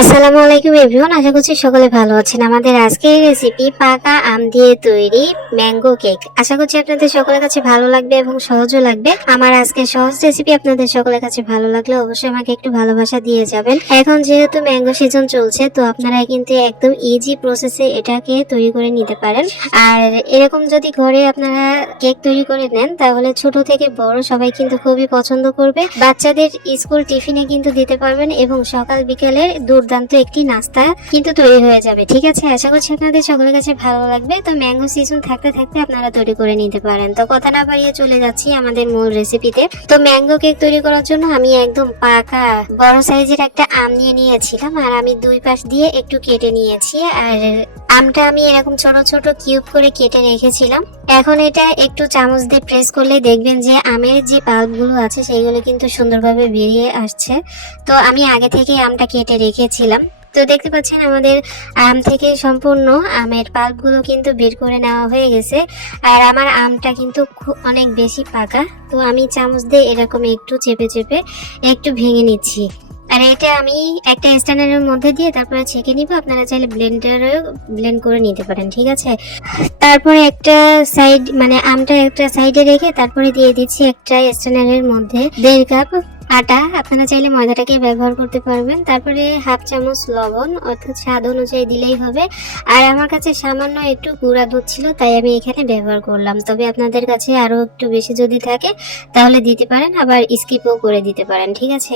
আসসালামু আলাইকুম এভরিওয়ান, আশা করছি সকলে ভালো আছেন। আমাদের আজকের রেসিপি পাকা আম দিয়ে তৈরি ম্যাঙ্গো কেক। আশা করছি আপনাদের সকলের কাছে ভালো লাগবে এবং সহজও লাগবে। আমার আজকের সহজ রেসিপি আপনাদের সকলের কাছে ভালো লাগলে অবশ্যই আমাকে একটু ভালোবাসা দিয়ে যাবেন। এখন যেহেতু ম্যাঙ্গো সিজন চলছে, তো আপনারা কিন্তু একদম ইজি প্রসেসে এটাকে তৈরি করে নিতে পারেন। আর এরকম যদি ঘরে আপনারা কেক তৈরি করে নেন, তাহলে ছোট থেকে বড় সবাই কিন্তু খুবই পছন্দ করবে। বাচ্চাদের স্কুল টিফিনে কিন্তু দিতে পারবেন এবং সকাল বিকেলে দুর্দান্ত একটি নাস্তা কিন্তু তৈরি হয়ে যাবে। ঠিক আছে, আশা করছি আপনাদের সকলের কাছে ভালো লাগবে। তো ম্যাঙ্গো সিজন থাকতে থাকতে আপনারা তৈরি করে নিতে পারেন। তো কথা না বাড়িয়ে চলে যাচ্ছি আমাদের মূল রেসিপিতে। তো ম্যাঙ্গো কেক তৈরি করার জন্য আমি একদম পাকা বড় সাইজের একটা আম নিয়ে নিয়েছিলাম, আর আমি দুই পাশ দিয়ে একটু কেটে নিয়েছি। আর আমটা আমি এরকম ছোট ছোট কিউব করে কেটে রেখেছিলাম। এখন এটা একটু চামচ দিয়ে প্রেস করলে দেখবেন যে আমের যে পাল্পগুলো আছে সেগুলো কিন্তু সুন্দরভাবে বেরিয়ে আসছে। তো আমি আগে থেকে আমটা কেটে রেখেছিলাম। তো দেখতে পাচ্ছেন আমাদের আম থেকে সম্পূর্ণ আমের পাল্পগুলো কিন্তু বের করে নেওয়া হয়ে গেছে। আর আমার আমটা কিন্তু অনেক বেশি পাকা, তো আমি চামচ দিয়ে এরকম একটু চেপে চেপে একটু ভেঙে নিচ্ছি। আর এটা আমি একটা স্ট্যান্ডারের মধ্যে দিয়ে তারপরে ছেঁকে নিব। আপনারা চাইলে ব্লেন্ডারেও ব্লেন্ড করে নিতে পারেন। ঠিক আছে, তারপরে একটা সাইড মানে আমটা একটা সাইডে রেখে তারপরে দিয়ে দিচ্ছি একটা স্ট্যান্ডারের মধ্যে 1.5 কাপ আটা। আপনারা চাইলে ময়দাটাকে ব্যবহার করতে পারবেন। তারপরে হাফ চামচ লবণ, অর্থাৎ স্বাদ অনুযায়ী দিলেই হবে। আর আমার কাছে সামান্য একটু গুঁড়া দুধ ছিল, তাই আমি এখানে ব্যবহার করলাম। তবে আপনাদের কাছে আরো একটু বেশি যদি থাকে তাহলে দিতে পারেন, আবার স্কিপও করে দিতে পারেন। ঠিক আছে,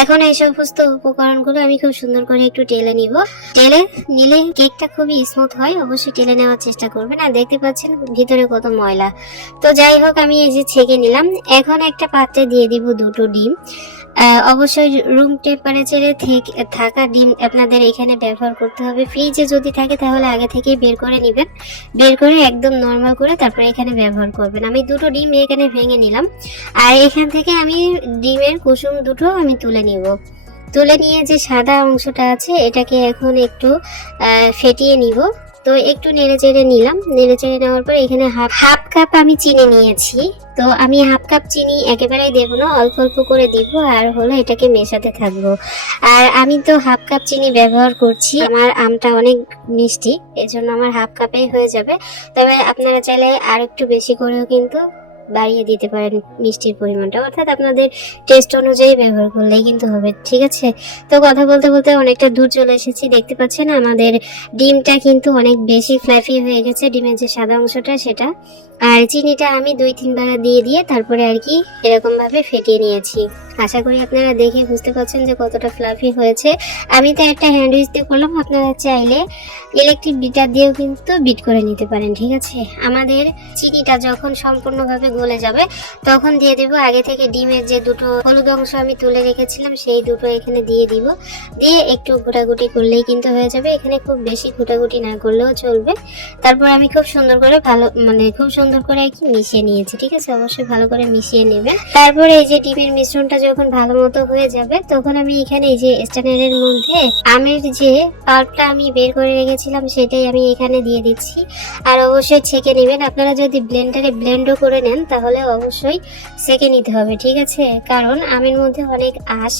এখন এই সমস্ত উপকরণগুলো আমি খুব সুন্দর করে একটু টেলে নিব। টেলে নিলে কেকটা খুবই স্মুথ হয়, অবশ্যই টেলে নেওয়ার চেষ্টা করবেন। আর দেখতে পাচ্ছেন ভিতরে কত ময়লা। তো যাই হোক, আমি এই যে ছেঁকে নিলাম। এখন একটা পাত্রে দিয়ে দিব 2টো ডিম। অবশ্যই রুম টেম্পারেচারে থাকা ডিম আপনাদের এখানে ব্যবহার করতে হবে। ফ্রিজে যদি থাকে তাহলে আগে থেকেই বের করে নেবেন, বের করে একদম নরমাল করে তারপরে এখানে ব্যবহার করবেন। আমি 2টো ডিম এখানে ভেঙে নিলাম। আর এখান থেকে আমি ডিমের কুসুম দুটো আমি তুলে নিব। তুলে নিয়ে যে সাদা অংশটা আছে এটাকে এখন একটু ফেটিয়ে নিব। তো একটু নেড়ে চেড়ে নিলাম। নেড়ে চেড়ে নেওয়ার পর এখানে হাফ কাপ আমি চিনি নিয়েছি। তো আমি হাফ কাপ চিনি একেবারেই দেবো না, অল্প অল্প করে দিব। আর হলো এটাকে মেশাতে থাকবো। আর আমি তো হাফ কাপ চিনি ব্যবহার করছি, আমার আমটা অনেক মিষ্টি, এজন্য আমার হাফ কাপেই হয়ে যাবে। তবে আপনারা চাইলে আর একটু বেশি করেও কিন্তু বাড়িয়ে দিতে পারেন মিষ্টির পরিমাণটা, অর্থাৎ আপনাদের টেস্ট অনুযায়ী ব্যবহার করলেই কিন্তু হবে। ঠিক আছে, তো কথা বলতে বলতে অনেকটা দূর চলে এসেছি। দেখতে পাচ্ছেন আমাদের ডিমটা কিন্তু অনেক বেশি ফ্লাফি হয়ে গেছে, ডিমের যে সাদা অংশটা সেটা। আর চিনিটা আমি 2-3 বার দিয়ে তারপরে আর কি এরকম ভাবে ফেটিয়ে নিয়েছি। আশা করি আপনারা দেখে বুঝতে পারছেন যে কতটা ফ্লাফি হয়েছে। আমি তো একটা হ্যান্ড উইচ দিয়ে করলাম, আপনারা চাইলে ইলেকট্রিক বিটার দিয়েও কিন্তু বিট করে নিতে পারেন। ঠিক আছে, আমাদের চিনিটা যখন সম্পূর্ণভাবে গলে যাবে তখন দিয়ে দেব আগে থেকে ডিমের যে 2টো হলুদ অংশ আমি তুলে রেখেছিলাম, সেই 2টো এখানে দিয়ে দিব। দিয়ে একটু ঘোটাঘুটি করলেই কিন্তু হয়ে যাবে। এখানে খুব বেশি ঘোটাঘুটি না করলেও চলবে। তারপর আমি খুব সুন্দর করে খুব সুন্দর করে আর কি মিশিয়ে নিয়েছি। ঠিক আছে, অবশ্যই ভালো করে মিশিয়ে নেবেন। তারপরে এই যে ডিমের মিশ্রণটা যখন ভালো মতো হয়ে যাবে তখন আমি এখানে এই যে স্ট্যান্ডারের মধ্যে আমের যে পাল্পটা আমি বের করে রেখেছিলাম সেটাই আমি এখানে দিয়ে দিচ্ছি। আর অবশ্যই ছেঁকে নেবেন। আপনারা যদি ব্লেন্ডারে ব্লেন্ডও করে নেন তাহলে অবশ্যই ছেঁকে নিতে হবে। ঠিক আছে, কারণ আমের মধ্যে অনেক আঁশ,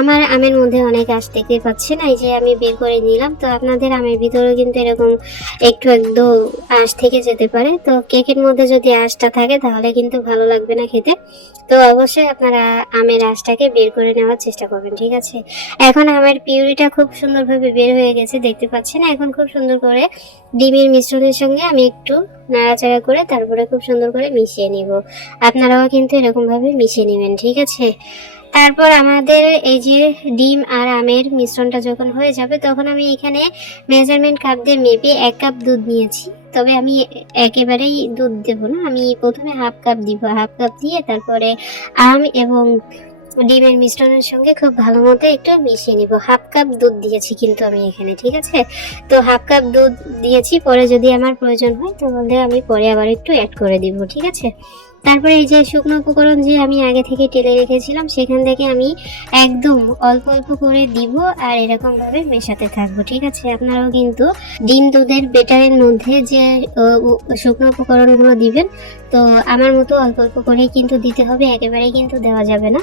আমার আমের মধ্যে অনেক আঁশ দেখতে পাচ্ছেন, এই যে আমি বের করে নিলাম। তো আপনাদের আমের ভিতরেও কিন্তু এরকম একটু একদম আঁশ থেকে যেতে পারে। তো কেকের মধ্যে যদি আঁশটা থাকে তাহলে কিন্তু ভালো লাগবে না খেতে। তো অবশ্যই আপনারা আমের আঁশটাকে বের করে নেওয়ার চেষ্টা করবেন। ঠিক আছে, এখন আমের পিউরিটা খুব সুন্দরভাবে বের হয়ে গেছে, দেখতে পাচ্ছেন। এখন খুব সুন্দর করে ডিমের মিশ্রণের সঙ্গে আমি একটু নাড়াচাড়া করে তারপরে খুব সুন্দর করে মিশিয়ে নিব। আপনারাও কিন্তু এরকম ভাবে মিশিয়ে নেবেন। ঠিক আছে, তারপর আমাদের এই যে ডিম আর আমের মিশ্রণটা যখন হয়ে যাবে তখন আমি এখানে মেজারমেন্ট কাপ দিয়ে মেপে 1 কাপ দুধ নিয়েছি। তবে আমি একেবারেই দুধ দেব না, আমি প্রথমে হাফ কাপ দিব। হাফ কাপ দিয়ে তারপরে আম এবং ডিমের মিশ্রণের সঙ্গে খুব ভালো মতো একটু মিশিয়ে নিব। হাফ কাপ দুধ দিয়েছি কিন্তু আমি এখানে। ঠিক আছে, তো হাফ কাপ দুধ দিয়েছি, পরে যদি আমার প্রয়োজন হয় তাহলে আমি পরে আবার একটু অ্যাড করে দিব। ঠিক আছে, তারপরে এই যে শুকনো উপকরণ যে আমি আগে থেকে টেলে রেখেছিলাম সেখান থেকে আমি একদম অল্প অল্প করে দিব আর এরকম ভাবে মেশাতে থাকবো। ঠিক আছে, আপনারাও কিন্তু ডিম দুধের বেটারের মধ্যে যে শুকনো উপকরণগুলো দিবেন তো আমার মতো অল্প অল্প করে কিন্তু দিতে হবে, একেবারেই কিন্তু দেওয়া যাবে না।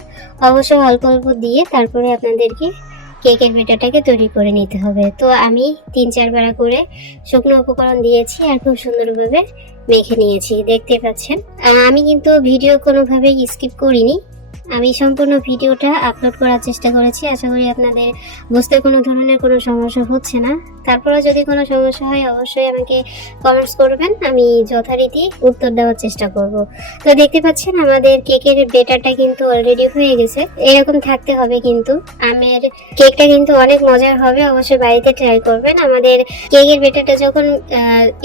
অবশ্যই অল্প অল্প দিয়ে তারপরে আপনাদেরকে কেকের ব্যাটারটাকে তৈরি করে নিতে হবে। তো আমি 3-4 বেলা করে শুকনো উপকরণ দিয়েছি আর খুব সুন্দরভাবে মেখে নিয়েছি, দেখতে পাচ্ছেন। আমি কিন্তু ভিডিও কোনোভাবেই স্কিপ করিনি, আমি সম্পূর্ণ ভিডিওটা আপলোড করার চেষ্টা করেছি। আশা করি আপনাদের বুঝতে কোনো ধরনের কোনো সমস্যা হচ্ছে না। তারপরেও যদি কোনো সমস্যা হয় অবশ্যই আমাকে কমেন্টস করবেন, আমি যথারীতি উত্তর দেওয়ার চেষ্টা করব। তো দেখতে পাচ্ছেন আমাদের কেকের ব্যাটারটা কিন্তু অলরেডি হয়ে গেছে, এরকম থাকতে হবে। কিন্তু আমের কেকটা কিন্তু অনেক মজার হবে, অবশ্যই বাড়িতে ট্রাই করবেন। আমাদের কেকের ব্যাটারটা যখন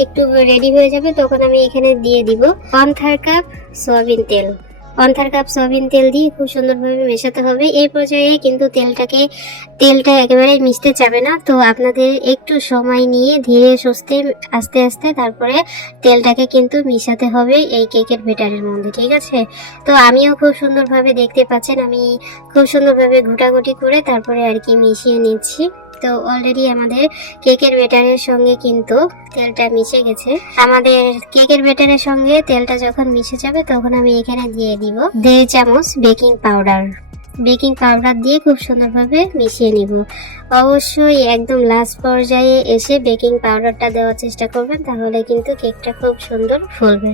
একটু রেডি হয়ে যাবে তখন আমি এখানে দিয়ে দিব 1/3 কাপ সয়াবিন তেল। 1/3 কাপ সয়াবিন তেল দিয়ে খুব সুন্দরভাবে মেশাতে হবে। এই পর্যায়ে কিন্তু তেলটা একেবারে মিশতে যাবে না, তো আপনাদের একটু সময় নিয়ে ধীরে সুস্থে আস্তে আস্তে তারপরে তেলটাকে কিন্তু মিশাতে হবে এই কেকের ব্যাটারের মধ্যে, ঠিক আছে। তো আমিও খুব সুন্দরভাবে দেখতে পাচ্ছেন, আমি খুব সুন্দরভাবে ঘুটাঘুটি করে তারপরে আর কি মিশিয়ে নিচ্ছি। তো অলরেডি আমাদের কেকের ব্যাটারের সঙ্গে কিন্তু তেলটা মিশে গেছে। আমাদের কেকের ব্যাটারের সঙ্গে তেলটা যখন মিশে যাবে তখন আমি এখানে দিয়ে দিব 1.5 চামচ বেকিং পাউডার। বেকিং পাউডার দিয়ে খুব সুন্দরভাবে মিশিয়ে নিব। অবশ্যই একদম লাস্ট পর্যায়ে এসে বেকিং পাউডারটা দেওয়ার চেষ্টা করবেন, তাহলে কিন্তু কেকটা খুব সুন্দর ফুলবে।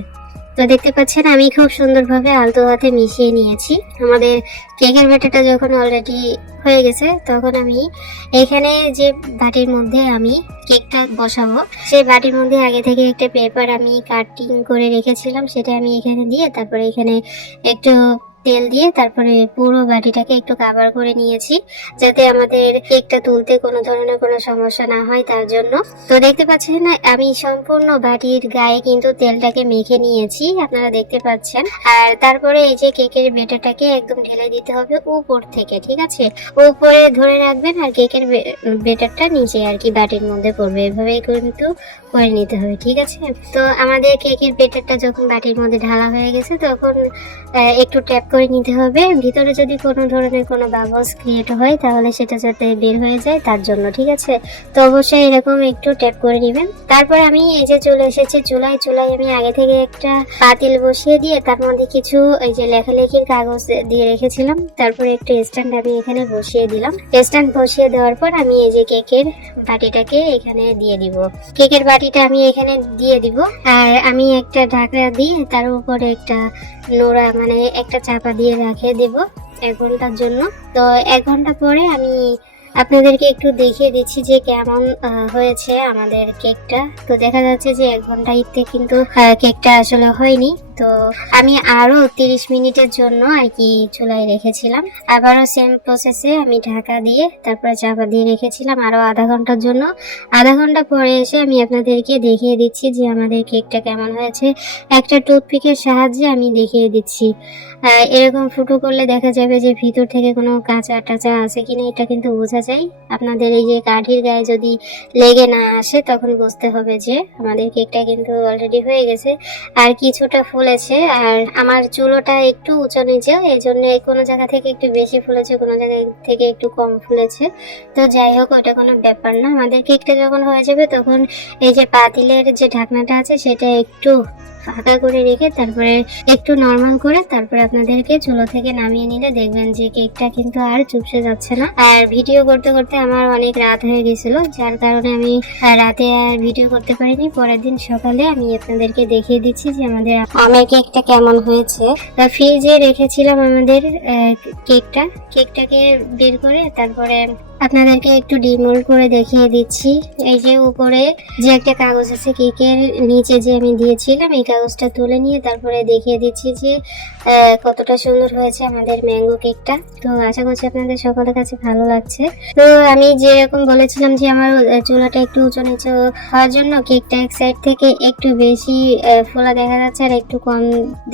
তো দেখতে পাচ্ছেন আমি খুব সুন্দরভাবে আলতো হাতে মিশিয়ে নিয়েছি। আমাদের কেকের ব্যাটারটা যখন অলরেডি হয়ে গেছে তখন আমি এখানে যে বাটির মধ্যে আমি কেকটা বসাবো সেই বাটির মধ্যে আগে থেকে একটা পেপার আমি কাটিং করে রেখেছিলাম, সেটা আমি এখানে দিয়ে তারপরে এখানে একটু তেল দিয়ে তারপরে পুরো বাটিটাকে একটু কভার করে নিয়েছি, যাতে আমাদের কেকটা তুলতে কোনো ধরনের কোনো সমস্যা না হয় তার জন্য। তো দেখতে পাচ্ছেন আমি সম্পূর্ণ বাটির গায়ে কিন্তু তেলটাকে মেখে নিয়েছি, আপনারা দেখতে পাচ্ছেন। আর তারপরে এই যে কেকের ব্যাটারটাকে একদম ঢেলে দিতে হবে উপর থেকে, ঠিক আছে। উপরে ধরে রাখবেন আর কেকের ব্যাটারটা নিচে আর কি বাটির মধ্যে পড়বে, এভাবেই কিন্তু করে নিতে হবে, ঠিক আছে। তো আমাদের কেকের ব্যাটারটা যখন বাটির মধ্যে ঢালা হয়ে গেছে তখন একটু ট্যাপ করে নিতে হবে, ভিতরে যদি কোনো ধরনের কোনো বাবলস ক্রিয়েট হয় তাহলে সেটা যাতে বের হয়ে যায় তার জন্য, ঠিক আছে। তো অবশ্যই এরকম একটু ট্যাপ করে নেবেন। তারপর আমি এই যে চলে এসেছি চুলায় আমি আগে থেকে একটা পাতিল বসিয়ে দিয়ে তার মধ্যে কিছু এই যে লেখালেখির কাগজ দিয়ে রেখেছিলাম, তারপরে একটা স্ট্যান্ড আমি এখানে বসিয়ে দিলাম। স্ট্যান্ড বসিয়ে দেওয়ার পর আমি এই যে কেকের বাটিটাকে এখানে দিয়ে দিব। কেকের বাটিটা আমি এখানে দিয়ে দিব আর আমি একটা ঢাকনা দিয়ে তার উপরে একটা নোড়া মানে একটা চাপা দিয়ে রেখে দেব 1 ঘন্টার জন্য। তো 1 ঘন্টা পরে আমি আপনাদেরকে একটু দেখিয়ে দিচ্ছি যে কেমন হয়েছে আমাদের কেকটা। তো দেখা যাচ্ছে যে 1 ঘন্টাতে কিন্তু কেকটা আসলে হয়নি। তো আমি আরো 30 মিনিটের জন্য আর কি চুলায় রেখেছিলাম, আবারও সেম প্রসেসে আমি ঢাকা দিয়ে তারপরে চাপা দিয়ে রেখেছিলাম আরো আধা ঘন্টার জন্য। আধা ঘন্টা পরে এসে আমি আপনাদেরকে দেখিয়ে দিচ্ছি যে আমাদের কেকটা কেমন হয়েছে। একটা টুথপিকের সাহায্যে আমি দেখিয়ে দিচ্ছি। এরকম ফুটো করলে দেখা যাবে যে ভিতর থেকে কোনো কাঁচা টাচা আছে কিনা, এটা কিন্তু বোঝা যায়। আপনাদের এই যে কাঠির গায়ে যদি লেগে না আসে তখন বুঝতে হবে যে আমাদের কেকটা কিন্তু অলরেডি হয়ে গেছে। আর কিছুটা ফুলেছে, আর আমার চুলোটা একটু উঁচু নিচে, এই জন্য কোনো জায়গা থেকে একটু বেশি ফুলেছে, কোনো জায়গা থেকে একটু কম ফুলেছে। তো যাই হোক, ওটা কোনো ব্যাপার না। আমাদের কেকটা যখন হয়ে যাবে তখন এই যে পাতিলের যে ঢাকনাটা আছে সেটা একটু ফাঁকা করে রেখে তারপরে একটু নরমাল করে তারপরে আপনাদেরকে চুলো থেকে নামিয়ে নিলে দেখবেন যে কেকটা কিন্তু আর চুপসে যাচ্ছে না। আর ভিডিও করতে করতে আমার অনেক রাত হয়ে গেছিল, যার কারণে আমি রাতে আর ভিডিও করতে পারিনি। পরের দিন সকালে আমি আপনাদেরকে দেখিয়ে দিচ্ছি যে আমাদের আমের কেকটা কেমন হয়েছে। ফ্রিজে রেখেছিলাম আমাদের কেকটাকে বের করে তারপরে আপনাদেরকে একটু ডিমোল্ড করে দেখিয়ে দিচ্ছি। এই যে উপরে যে একটা কাগজ আছে কেকের নিচে যে আমি দিয়েছিলাম, এই কাগজটা তুলে নিয়ে তারপরে দেখিয়ে দিচ্ছি যে কতটা সুন্দর হয়েছে আমাদের ম্যাঙ্গো কেকটা। তো আশা করছি আপনাদের সকলের কাছে ভালো লাগছে। তো আমি যেরকম বলেছিলাম যে আমার চুলাটা একটু উঁচু নিচু হওয়ার জন্য কেকটা এক সাইড থেকে একটু বেশি ফোলা দেখা যাচ্ছে আর একটু কম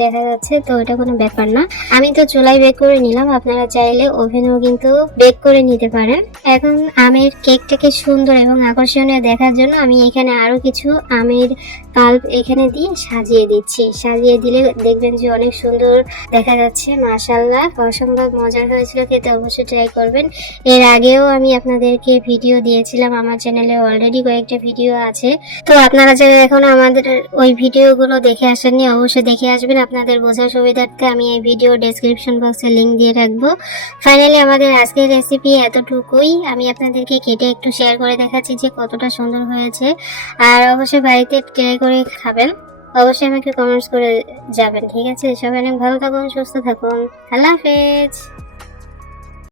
দেখা যাচ্ছে, তো এটা কোনো ব্যাপার না। আমি তো চুলায় বেক করে নিলাম, আপনারা চাইলে ওভেনেও কিন্তু বেক করে নিতে পারেন। এখন আমের কেকটাকে সুন্দর এবং আকর্ষণীয় দেখার জন্য আমি এখানে আরো কিছু আমের পাল্প এখানে দিয়ে সাজিয়ে দিচ্ছি। সাজিয়ে দিলে দেখবেন যে অনেক সুন্দর দেখা যাচ্ছে। মাশাআল্লাহ, অসম্ভব মজার হয়েছিল খেতে, অবশ্যই ট্রাই করবেন। এর আগেও আমি আপনাদেরকে ভিডিও দিয়েছিলাম, আমার চ্যানেলে অলরেডি কয়েকটা ভিডিও আছে। তো আপনারা যারা এখন আমাদের ওই ভিডিওগুলো দেখে আসেননি অবশ্যই দেখে আসবেন। আপনাদের বোঝার সুবিধার্থে আমি এই ভিডিও ডেসক্রিপশন বক্সে লিংক দিয়ে রাখবো। ফাইনালি আমাদের আজকের রেসিপি এতটুকুই। দই আমি আপনাদেরকে কেটে একটু শেয়ার করে দেখাচ্ছি যে কতটা সুন্দর হয়েছে। আর অবশ্যই বাড়িতে ট্রাই করে খাবেন, অবশ্যই আমাকে কমেন্টস করে যাবেন, ঠিক আছে? সবাই অনেক ভালো থাকুন, সুস্থ থাকুন, আল্লাহ হাফেজ।